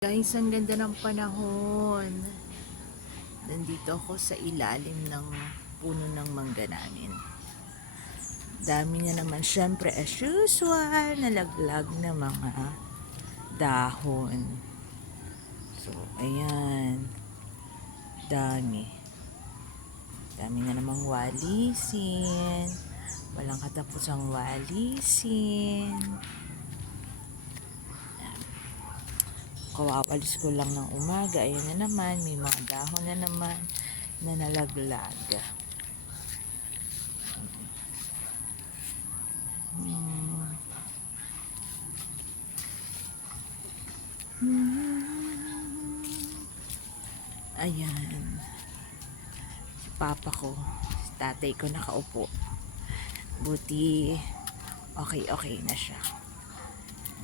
Guys, ang ganda ng panahon. Nandito ako sa ilalim ng puno ng mangga namin. Dami na naman syempre as usual nalaglag na mga dahon. So, ayan. Dami. Dami na namang walisin. Walang katapusang walisin. Kawawalis ko lang ng umaga, ayun na naman, may mga dahon na naman na nalaglag. Ayan, si papa ko, si tatay ko nakaupo. Buti okay na siya.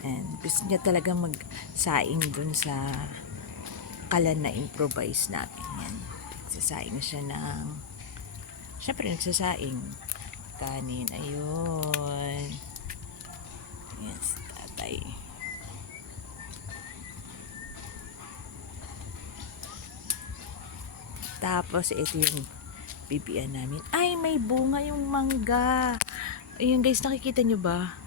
And gusto niya talaga magsaing dun sa kalan na improvise namin. Yan. Sasaing siya ng, syempre nagsasaing. Kanin, ayun. Yan si tatay. Tapos ito yung bibian namin. Ay, may bunga yung mangga. Ayun guys, nakikita nyo ba?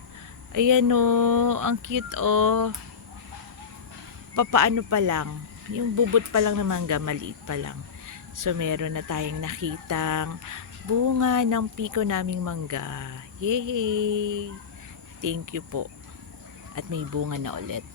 Ayan o, ang cute o. Papaano pa lang. Yung bubot pa lang ng mangga, maliit pa lang. So, meron na tayong nakitang bunga ng piko naming mangga. Yay! Thank you po. At may bunga na ulit.